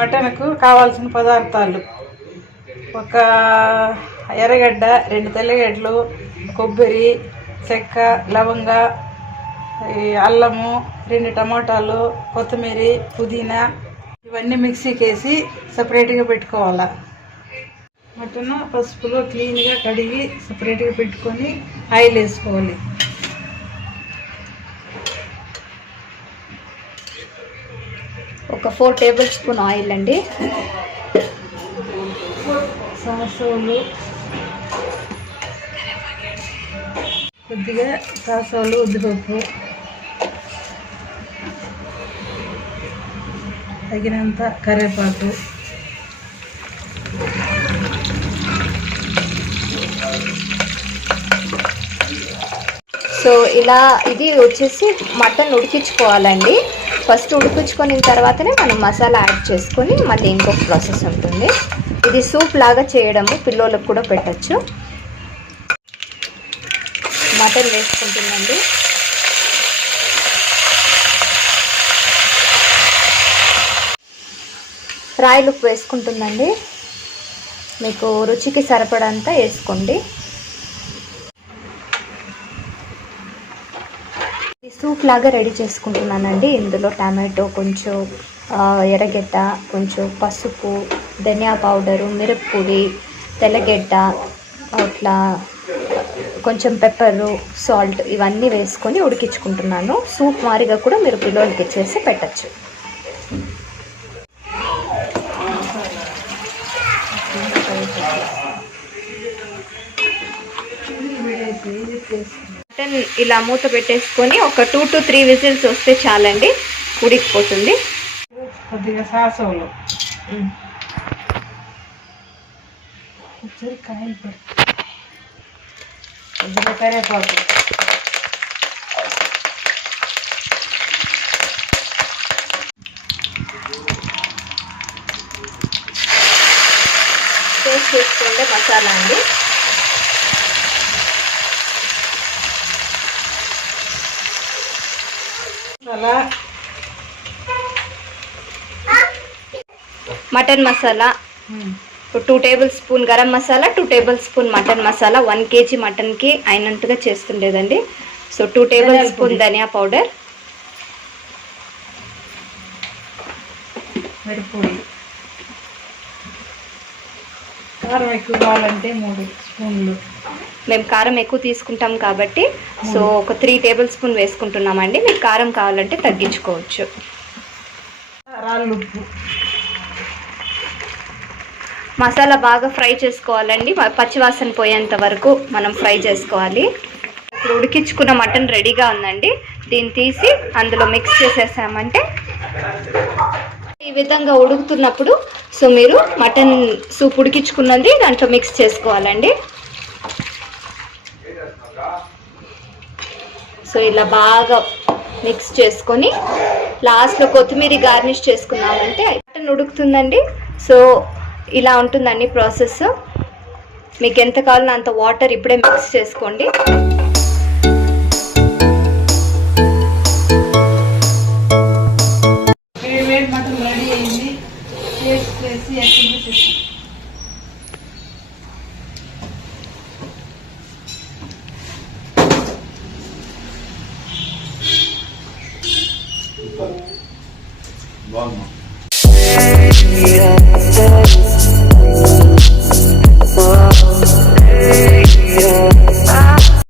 మటన్కు కావాల్సిన పదార్థాలు: ఒక ఎర్రగడ్డ, 2 తెల్లగడ్డలు, కొబ్బరి, చెక్క, లవంగ, అల్లము, 2 టమాటాలు, కొత్తిమీర, పుదీనా ఇవన్నీ మిక్సీకి వేసి సపరేట్గా పెట్టుకోవాలి. మటన్ పసుపులో క్లీన్గా కడిగి సపరేట్గా పెట్టుకొని ఆయిల్ వేసుకోవాలి. ఒక 4 టేబుల్ స్పూన్ ఆయిల్ అండి. సాసోలు కొద్దిగా, సాసోలు, ఉద్దిపప్పు, తగినంత కరివేపాకు, సో ఇలా ఇది వచ్చేసి మటన్ ఉడికించుకోవాలండి. ఫస్ట్ ఉడికించుకొని తర్వాతనే మనం మసాలా యాడ్ చేసుకొని మళ్ళీ ఇంకొక ప్రాసెస్ ఉంటుంది. ఇది సూప్ లాగా చేయడము, పిల్లలకు కూడా పెట్టచ్చు. మటన్ వేసుకుంటుందండి. రాయల్ ఉప్పు వేసుకుంటుందండి. మీకు రుచికి సరిపడంత వేసుకోండి. సూప్ లాగా రెడీ చేసుకుంటున్నానండి. ఇందులో టమాటో, కొంచెం ఎర్రగడ్డ, కొంచెం పసుపు, ధనియా పౌడరు, మిరప్పొడి, తెల్లగడ్డ, అట్లా కొంచెం పెప్పరు, సాల్ట్ ఇవన్నీ వేసుకొని ఉడికించుకుంటున్నాను. సూప్ మారిగా కూడా మీరు పిల్లలకి ఇచ్చేసి పెట్టచ్చు. మటన్ ఇలా మూత పెట్టేసుకొని ఒక 2 to 3 విజిల్స్ వస్తే చాలండి, ఉడికిపోతుంది. కొద్దిగా సాసోలు, కొద్దిగా కరివేపాకు, పేస్ట్ చేసుకుంటే మసాలా అండి. Mutton masala 2 table spoon garam masala, 2 table spoon mutton masala. 1 kg మటన్కి అయినట్టుగా చేస్తుండేదండి. సో 2 టేబుల్ స్పూన్ ధనియా పౌడర్, మిరప్పొడి, కారం ఎక్కువ కావాలంటే 3 స్పూన్లు. మేము కారం ఎక్కువ తీసుకుంటాం కాబట్టి సో ఒక 3 టేబుల్ స్పూన్ వేసుకుంటున్నామండి. మీకు కారం కావాలంటే తగ్గించుకోవచ్చు. రాళ్ళుప్పు. మసాలా బాగా ఫ్రై చేసుకోవాలండి. పచ్చివాసన పోయేంత వరకు మనం ఫ్రై చేసుకోవాలి. ఇప్పుడు ఉడికించుకున్న మటన్ రెడీగా ఉందండి. దీన్ని తీసి అందులో మిక్స్ చేసేసామంటే ఈ విధంగా ఉడుకుతున్నప్పుడు సో మీరు మటన్ సూప్ ఉడికించుకున్నది దాంట్లో మిక్స్ చేసుకోవాలండి. సో ఇలా బాగా మిక్స్ చేసుకొని లాస్ట్లో కొత్తిమీర గార్నిష్ చేసుకున్నామంటే మటన్ ఉడుకుతుందండి. సో ఇలా ఉంటుందండి ప్రాసెస్. మీకు ఎంత కావాలో అంత వాటర్ ఇప్పుడే మిక్స్ చేసుకోండి. మటన్ రెడీ అయింది. బాగుంది.